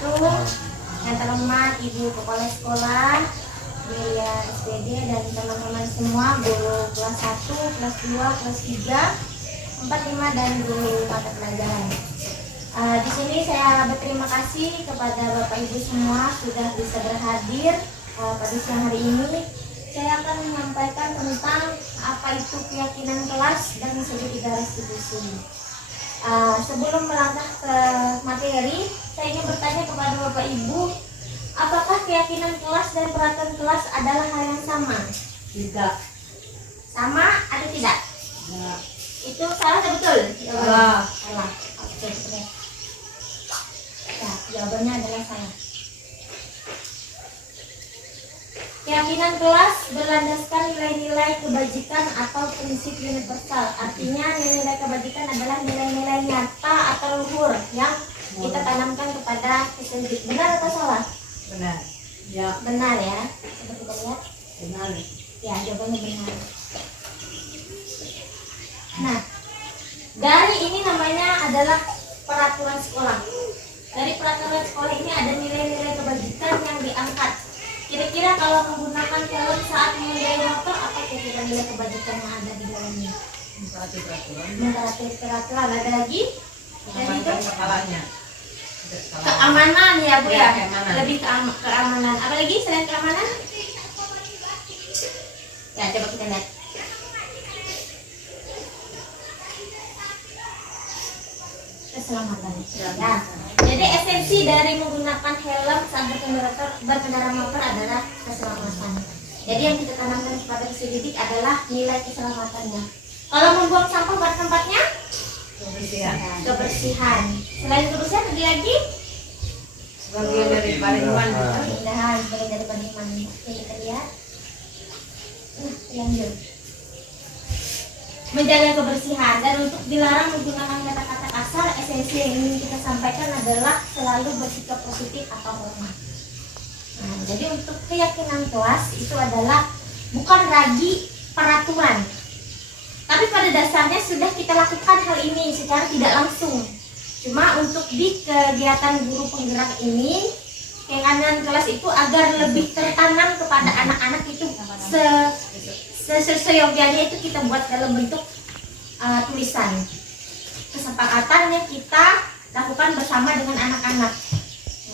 wabarakatuh. Yang terhormat Ibu Kepala Sekolah Melia SPD dan teman-teman semua, guru kelas 1, kelas 2, kelas 3, 4, 5 dan guru mata pelajaran. Di sini saya berterima kasih kepada Bapak Ibu semua sudah bisa berhadir pada siang hari ini. Saya akan menyampaikan tentang apa itu keyakinan kelas dan segitiga restitusi. Sebelum melangkah ke materi, saya ingin bertanya kepada Bapak Ibu, apakah keyakinan kelas dan peraturan kelas adalah hal yang sama? Tidak. Sama atau tidak? Nah. Itu salah atau betul? Salah. Salah. Oke, betul. Ya, jawabannya adalah salah. Keyakinan kelas berlandaskan nilai-nilai kebajikan atau prinsip universal. Artinya nilai-nilai kebajikan adalah nilai-nilai nyata atau luhur yang kita tanamkan kepada siswa. Benar atau salah? Benar. Ya. Benar ya. Coba kita lihat. Benar. Ya, jawabannya benar. Nah, dari ini namanya adalah peraturan sekolah. Dari peraturan sekolah ini ada nilai-nilai kebajikan yang diangkat. Kira-kira kalau menggunakan helm saat mengendarai motor, apa kira-kira nilai kebajikan yang ada di dalamnya? Mentaati peraturan. Ada lagi? Dan itu Kepalanya. keamanan ya Bu ya? Keamanan. Lebih keamanan. Apa lagi selain keamanan? Ya, coba kita lihat. Keselamatan. Ya. Jadi esensi dari menggunakan helm saat berkendara motor adalah keselamatan. Jadi yang kita tanamkan kepada siswa didik adalah nilai keselamatannya. Kalau membuang sampah pada tempatnya, Kebersihan. kebersihan. Selain kebersihan ada lagi Sebagian dari paringan. keindahan, sebagai dari penikmat. Oke, kita lihat. Lanjut. Menjaga kebersihan, dan untuk dilarang menggunakan kata-kata kasar, esensi yang ingin kita sampaikan adalah selalu bersikap positif atau hormat. Nah, jadi untuk keyakinan kelas itu adalah bukan lagi peraturan, tapi pada dasarnya sudah kita lakukan hal ini secara tidak langsung. Cuma untuk di kegiatan guru penggerak ini, keyakinan kelas itu agar lebih tertanam kepada anak-anak itu seyogyanya itu kita buat dalam bentuk tulisan. Kesepakatan yang kita lakukan bersama dengan anak-anak.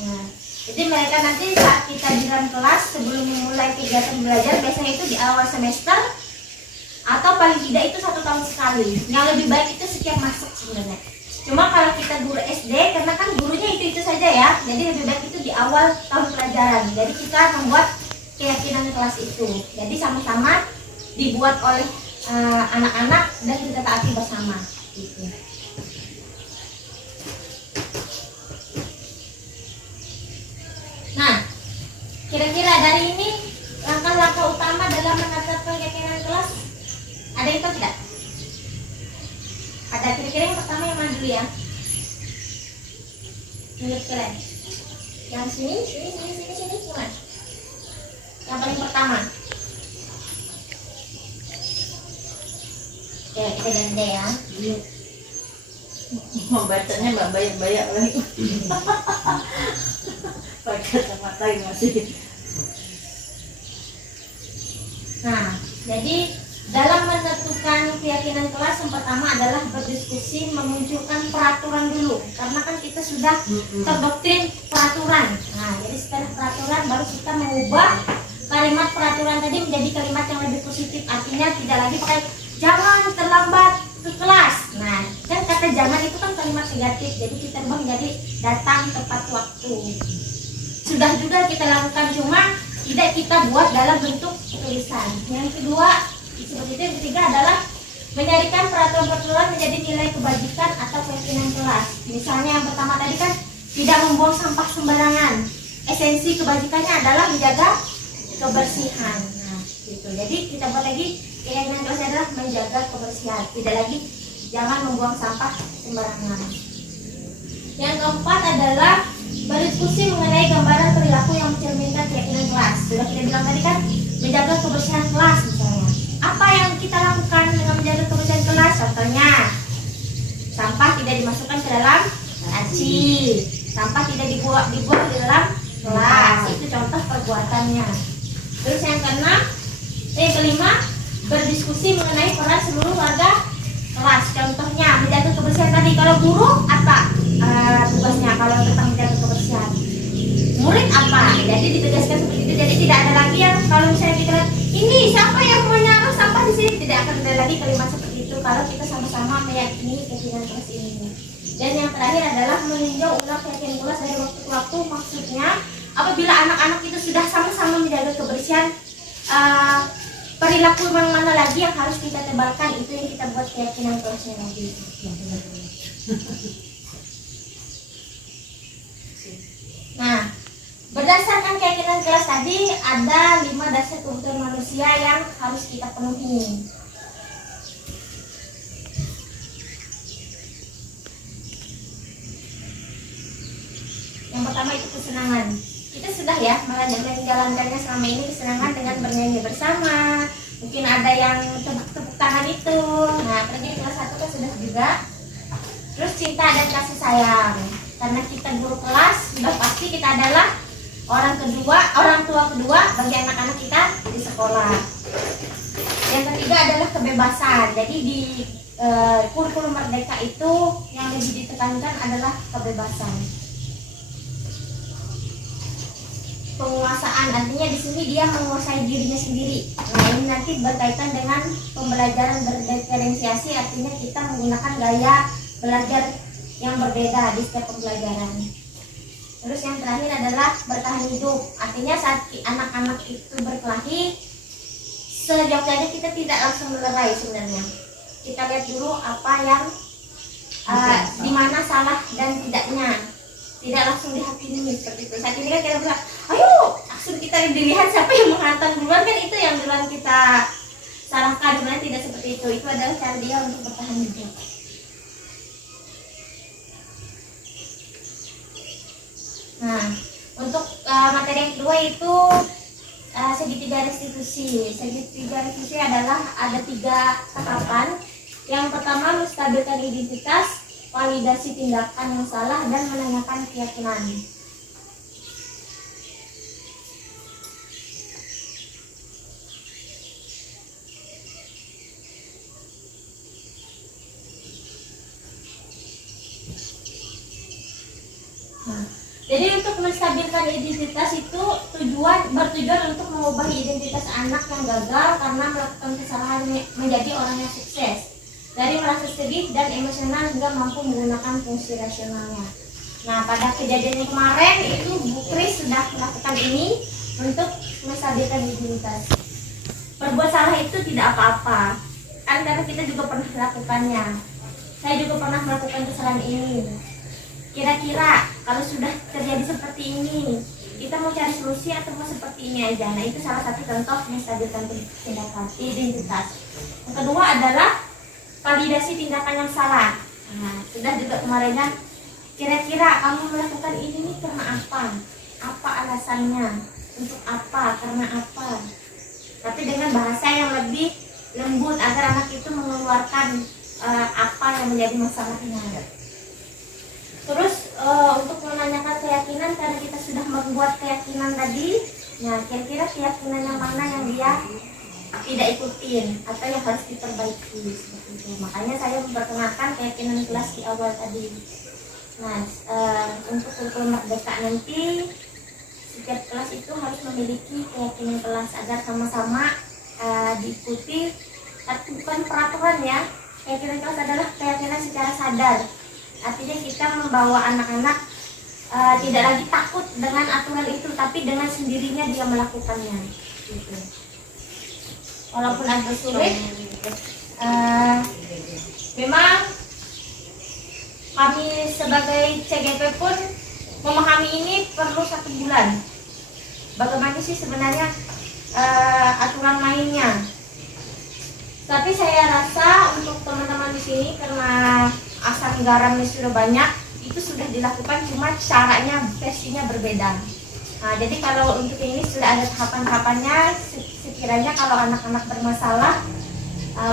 Nah, jadi mereka nanti saat kita di dalam kelas sebelum memulai kegiatan belajar, biasanya itu di awal semester atau paling tidak itu 1 tahun sekali. Yang lebih baik itu setiap masuk sebenarnya. Cuma kalau kita guru SD, karena kan gurunya itu saja ya, jadi lebih baik itu di awal tahun pelajaran. Jadi kita membuat keyakinan kelas itu. Jadi sama-sama dibuat oleh anak-anak dan kita taati bersama. Gitu. Nah, kira-kira dari ini langkah-langkah utama dalam menetapkan keyakinan kelas ada yang tahu tidak? Ada. Kira-kira yang pertama yang mana dulu ya? Menurut kalian? Yang sini, gimana? Yang paling pertama. Ya, kita ganti ya. Membacanya mbak banyak lagi. Pakai kacamata masih. Nah, jadi dalam menentukan keyakinan kelas yang pertama adalah berdiskusi, memunculkan peraturan dulu. Karena kan kita sudah terdoktrin peraturan. Nah, jadi setelah peraturan baru kita mengubah kalimat peraturan tadi menjadi kalimat yang lebih positif. Artinya tidak lagi pakai jangan terlambat ke kelas. Nah, kan kata jangan itu kan kalimat negatif. Jadi kita ubah menjadi datang tepat waktu. Sudah juga kita lakukan, cuma tidak kita buat dalam bentuk tulisan. Yang kedua, seperti itu. Yang ketiga adalah menjadikan peraturan-peraturan menjadi nilai kebajikan atau keyakinan kelas. Misalnya yang pertama tadi kan tidak membuang sampah sembarangan. Esensi kebajikannya adalah menjaga kebersihan. Nah, gitu. Jadi kita buat lagi keyakinan kelas adalah menjaga kebersihan. Tidak lagi jangan membuang sampah sembarangan. Yang keempat adalah berdiskusi mengenai gambaran perilaku yang mencerminkan keyakinan kelas. Sudah kita bilang tadi kan menjaga kebersihan kelas misalnya. Apa yang kita lakukan dengan menjaga kebersihan kelas? Contohnya, sampah tidak dimasukkan ke dalam laci. Sampah tidak dibuang di dalam kelas. Itu contoh perbuatannya. Terus yang kelima, berdiskusi mengenai peran seluruh warga kelas. Contohnya menjaga kebersihan tadi. Kalau guru apa tugasnya kalau tentang menjaga kebersihan? Murid apa? Jadi ditegaskan seperti itu. Jadi tidak ada lagi yang kalau misalnya kita lihat, ini siapa yang menaruh sampah di sini, tidak akan ada lagi kalimat seperti itu kalau kita sama-sama meyakini keyakinan kelas ini. Dan yang terakhir adalah meninjau ulang keyakinan kelas dari waktu ke waktu. Maksudnya apabila anak-anak itu sudah sama-sama menjaga kebersihan, perilaku yang mana lagi yang harus kita tebalkan, itu yang kita buat keyakinan kelasnya lagi. Nah, berdasarkan keyakinan kelas tadi ada 5 dasar kebutuhan manusia yang harus kita penuhi. Yang pertama itu kesenangan. Kita sudah ya menjalankannya selama ini, kesenangan dengan bernyanyi bersama. Mungkin ada yang tepuk tangan itu. Nah, pergi di kelas 1 kan sudah juga. Terus cinta dan kasih sayang. Karena kita guru kelas, sudah pasti kita adalah orang tua kedua bagi anak-anak kita di sekolah. Yang ketiga adalah kebebasan. Jadi di kurikulum Merdeka itu yang lebih ditekankan adalah kebebasan. Penguasaan, artinya di sini dia menguasai dirinya sendiri. Nah, ini nanti berkaitan dengan pembelajaran berdiferensiasi, artinya kita menggunakan gaya belajar yang berbeda di setiap pembelajaran. Terus yang terakhir adalah bertahan hidup, artinya saat anak-anak itu berkelahi, sejauh-jauhnya kita tidak langsung melerai sebenarnya. Kita lihat dulu apa yang di mana salah dan tidaknya. Tidak langsung dihakimi seperti itu. Saat ini kan kita bilang, ayo langsung kita dilihat siapa yang menghantam duluan, kan itu yang duluan kita salahkan. Sebenarnya tidak seperti itu. Itu adalah cara dia untuk bertahan hidup. Nah, untuk materi yang kedua itu segitiga restitusi. Segitiga restitusi adalah ada 3 tahapan. Yang pertama, menstabilkan identitas, validasi tindakan yang salah, dan menanyakan keyakinan. Nah, jadi untuk menstabilkan identitas itu bertujuan untuk mengubah identitas anak yang gagal karena melakukan kesalahan menjadi orang yang sukses. Dari merasa sedih dan emosional hingga mampu menggunakan fungsi rasionalnya. Nah, pada kejadian yang kemarin itu Bu Kris sudah melakukan ini untuk menstabilkan identitas. Berbuat salah itu tidak apa-apa, kan karena kita juga pernah melakukannya. Saya juga pernah melakukan kesalahan ini. Kira-kira kalau sudah terjadi seperti ini, kita mau cari solusi atau mau seperti ini aja? Nah, itu salah satu contoh menstabilkan tindakan identitas. Yang kedua adalah validasi tindakan yang salah. Nah, sudah juga kemarinnya, kira-kira kamu melakukan ini nih karena apa? Apa alasannya? Untuk apa? Karena apa? Tapi dengan bahasa yang lebih lembut agar anak itu mengeluarkan apa yang menjadi masalahnya. Terus untuk menanyakan keyakinan, karena kita sudah membuat keyakinan tadi, nah kira-kira keyakinan yang mana yang dia tidak ikutin atau yang harus diperbaiki seperti itu. Makanya saya memperkenalkan keyakinan kelas di awal tadi. Nah, untuk kurikulum Merdeka nanti setiap kelas itu harus memiliki keyakinan kelas agar sama-sama diikuti. Tapi bukan peraturan ya. Keyakinan kelas adalah keyakinan secara sadar. Artinya kita membawa anak-anak tidak lagi takut dengan aturan itu, tapi dengan sendirinya dia melakukannya. Gitu. Walaupun agak sulit, memang kami sebagai CGP pun memahami ini perlu 1 bulan. Bagaimana sih sebenarnya aturan mainnya? Tapi saya rasa untuk teman-teman di sini karena asam garamnya sudah banyak, itu sudah dilakukan, cuma caranya versinya berbeda. Nah, jadi kalau untuk ini sudah ada tahapan-tahapannya. Sekiranya kalau anak-anak bermasalah,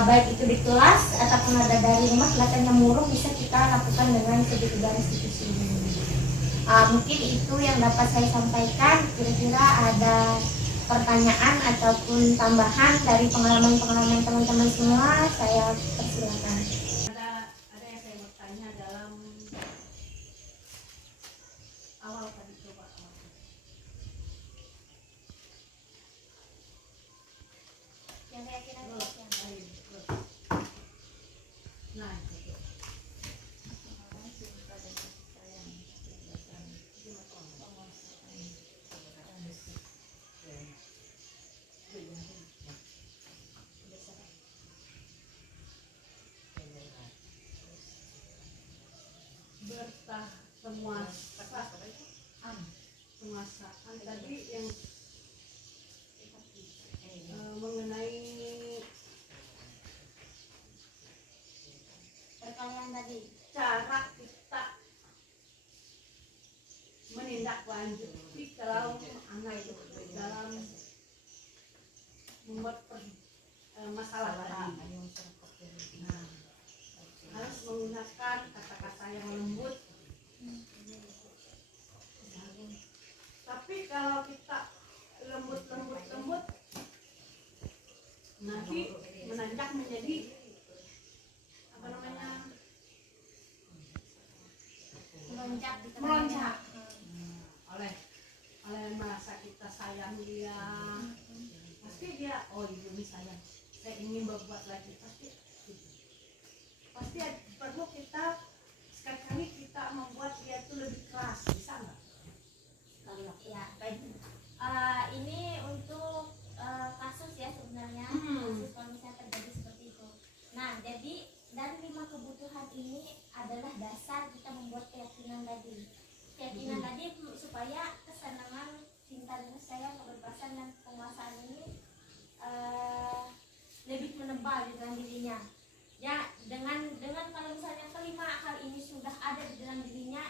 baik itu di kelas ataupun ada dari rumah kelihatannya murung, bisa kita lakukan dengan segitiga restitusi ini. Mungkin itu yang dapat saya sampaikan. Kira-kira ada pertanyaan ataupun tambahan dari pengalaman-pengalaman teman-teman semua, saya persilakan. Ada yang saya mau tanya dalam awal tadi, coba awal. Yang keyakinan Terus, yang terus. Nah, itu. Penguasaan tadi yang mengenai perkalian tadi. cara kita menindaklanjuti kalau anak itu dalam membuat masalah tadi. Nah, harus menggunakan kata-kata yang lembut. Tapi kalau kita lembut, nanti menanjak menjadi apa namanya? Melonjak. Oleh merasa kita sayang dia, pasti dia, oh ibu ini sayang, saya ingin berbuat lagi, pasti perlu kita sekali-kali kita membuat dia itu lebih keras, bisa nggak? Ya, baik. Ini untuk kasus ya sebenarnya, kasus kalau misalnya terjadi seperti itu. Nah, jadi dari 5 kebutuhan ini adalah dasar kita membuat keyakinan tadi. Keyakinan tadi supaya kesenangan, cinta dan sayang, kebebasan dan penguasaan ini lebih menebal di dalam dirinya. Ya, dengan kalau misalnya kelima hal ini sudah ada di dalam dirinya,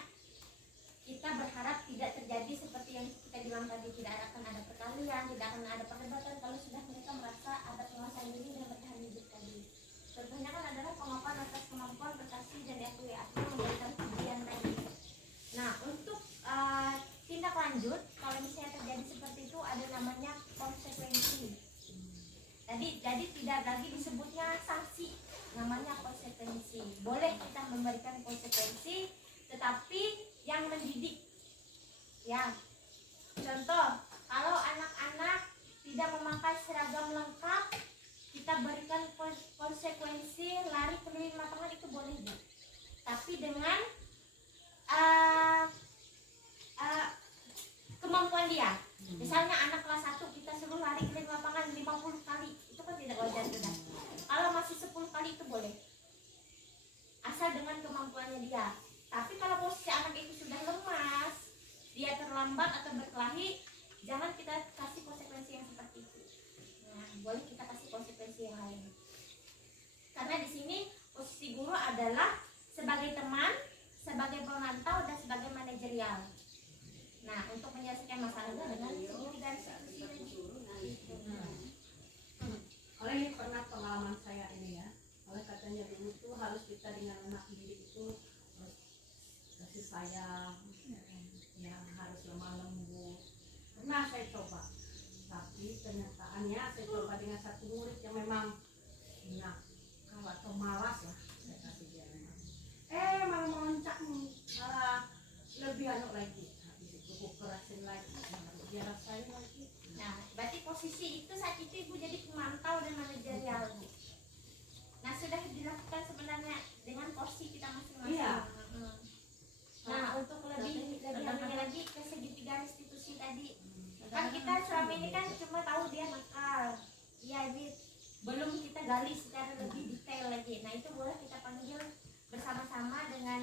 kita berharap tidak terjadi seperti yang kita bilang tadi, tidak akan ada perkalian, tidak akan ada perdebatan kalau sudah mereka merasa ada penguasaan diri dan bertahan hidup tadi. Contohnya kan adalah pengakuan atas kemampuan berkasih dan akui artinya memberikan pujian tadi. Nah, untuk tindak lanjut kalau misalnya terjadi seperti itu ada namanya konsekuensi. Jadi tidak lagi disebutnya sanksi, namanya konsekuensi. Boleh kita memberikan konsekuensi, tetapi yang mendidik. Ya, contoh, kalau anak-anak tidak memakai seragam lengkap, kita berikan konsekuensi lari keliling lapangan, itu boleh Bu. Tapi dengan kemampuan dia. Misalnya anak kelas 1 kita suruh lari keliling lapangan 50 kali, itu kan tidak wajar sudah. Kalau masih 10 kali itu boleh, asal dengan kemampuannya dia. Tapi kalau posisi anak itu sudah lemas, dia terlambat atau berkelahi, jangan kita kasih konsekuensi yang seperti itu. Nah, boleh kita kasih konsekuensi yang lain. Karena di sini posisi guru adalah sebagai teman, sebagai pemantau dan sebagai manajerial. Nah, untuk menyelesaikan masalahnya dengan segitiga institusi. Oleh ini pernah pengalaman saya ini ya, oleh katanya dulu tuh harus kita dengan anak didik itu kasih sayang, yang harus lemah lembut. Pernah saya coba, tapi kenyataannya saya coba dengan satu murid yang memang nakal atau malas lah, saya kasih dia memang. Malah meloncat, malah lebih lagi, habis itu aku kerasin lagi, dia rasain lagi. Nah, berarti posisi itu saat itu ibu jadi pemantau dan manajerial. Nah, sudah dilakukan sebenarnya dengan porsi kita masing-masing. Iya. Nah, untuk lebih lagi ke segitiga institusi tadi, kan kita selama ini kan cuma tahu dia nakal. Iya, ini belum kita gali secara lebih detail lagi. Nah, itu boleh kita panggil bersama-sama dengan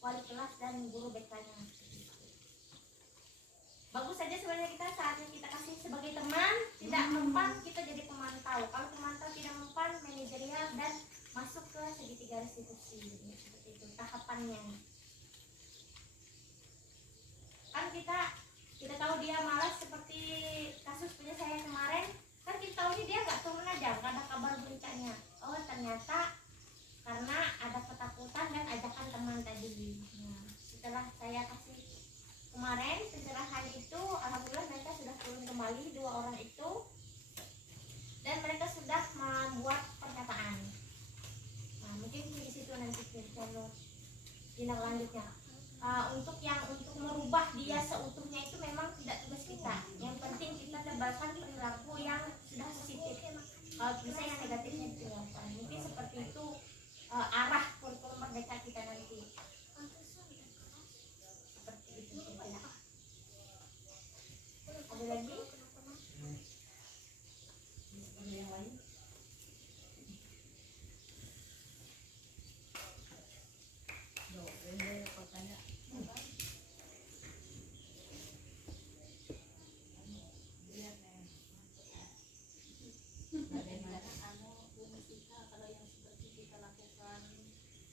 wali kelas dan guru BK-nya. Bagus saja sebenarnya kita saatnya kita kasih sebagai teman, tidak mempan kita jadi pemantau. Kalau pemantau tidak mempan, manajerial dan masuk ke segitiga institusi. Seperti itu tahapannya. Kan kita tahu dia malas seperti kasus punya saya kemarin, kan kita tahu dia nggak turun aja, nggak ada kabar beritanya. Oh, ternyata karena ada ketakutan dan ajakan teman tadi. Nah, setelah saya kasih tindak lanjutnya. Untuk merubah dia seutuhnya itu memang tidak tugas kita. Yang penting kita tebarkan perilaku yang sudah positif. Kalau bisa yang negatifnya ditinggalkan. Mungkin seperti itu arah kurikulum merdeka kita nanti. Seperti itu kira-kira. Ada lagi? Seperti yang lain. Ini pertanyaan. Bagaimana Bu Mustika, kalau yang seperti kita lakukan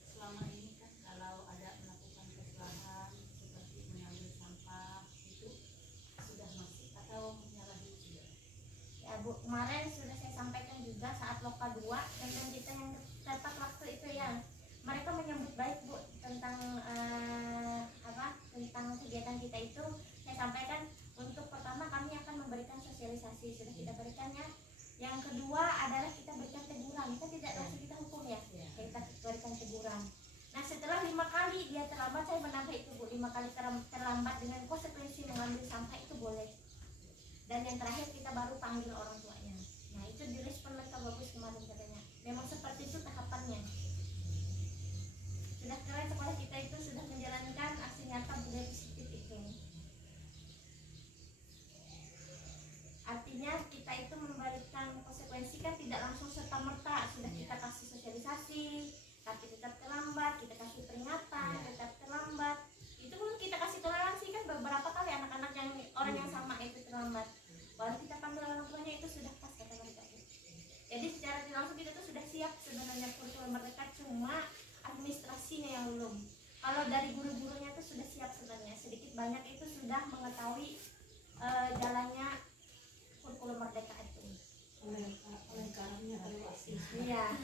selama ini kan, kalau ada melakukan kesalahan seperti mengambil sampah itu sudah masih atau menyalahi sudah? Ya Bu, kemarin sudah saya sampaikan juga saat Loka 2 tentang kita yang tepat waktu itu ya. Mereka menyambut baik Bu tentang tentang kegiatan kita itu. Saya sampaikan untuk pertama kami akan memberikan sosialisasi, sudah kita berikan ya. Yang kedua adalah kita berikan teguran, kita tidak langsung kita hukum ya, kita berikan teguran. Nah setelah 5 kali dia terlambat, saya menambah itu Bu, 5 kali terlambat dengan konsekuensi mengambil sampah itu boleh. Dan yang terakhir kita baru panggil orang tuanya. Nah itu direspon mereka bagus kemarin katanya. Memang seperti itu tahapannya. Sudah keren sekolah kita itu sudah menjalankan aksi nyata budaya positif itu. Artinya kita itu memberikan konsekuensi kan tidak langsung serta merta. Sudah kita kasih sosialisasi, tapi tetap terlambat, kita kasih peringatan, tetap terlambat. Itu pun kita kasih toleransi kan beberapa kali anak-anak yang orang yang sama itu terlambat. Baru kita panggil orang tuanya itu sudah pas kata mereka. Jadi secara tidak langsung kita tuh sudah siap sebenarnya kurikulum merdeka, cuma administrasinya yang belum. Kalau dari guru-gurunya itu sudah siap sebenarnya, sedikit banyak itu sudah mengetahui jalannya kurikulum merdeka itu. Lengkapnya luas. Iya.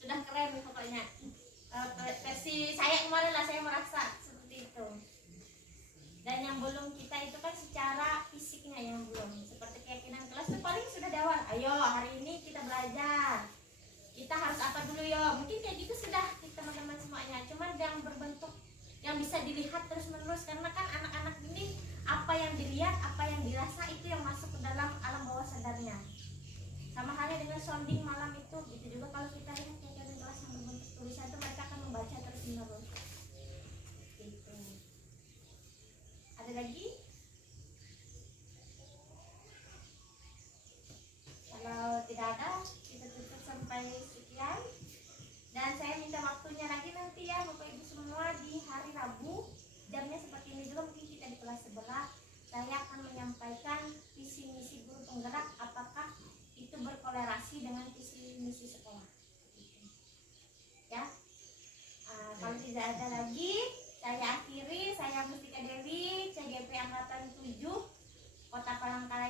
Sudah keren pokoknya. Versi saya kemarin lah saya merasa seperti itu. Dan yang belum kita itu kan secara fisiknya yang belum. Seperti keyakinan kelas itu paling sudah di awal. Ayo hari ini kita belajar. Kita harus apa dulu ya? Mungkin kayak gitu sudah teman-teman semuanya. Cuma yang berbentuk yang bisa dilihat terus menerus, karena kan anak-anak ini apa yang dilihat, apa yang dirasa itu yang masuk ke dalam alam bawah sadarnya. Sama halnya dengan sounding malam itu, gitu juga kalau kita lihat kegiatan kelas yang berbentuk tulisan itu mereka akan membaca terus menerus. Gitu. Ada lagi? Kalau tidak ada, kita tutup sampai sekian. Dan saya minta waktunya lagi nanti ya Bapak Ibu semua di hari Rabu. Jamnya seperti ini juga, mungkin kita di kelas sebelah. Saya akan menyampaikan visi misi guru penggerak, apakah itu berkolerasi dengan visi misi sekolah. Ya. Kalau tidak ada lagi, saya akhiri. Saya Mustika Dewi, CGP Angkatan 7, Kota Palangkaraya.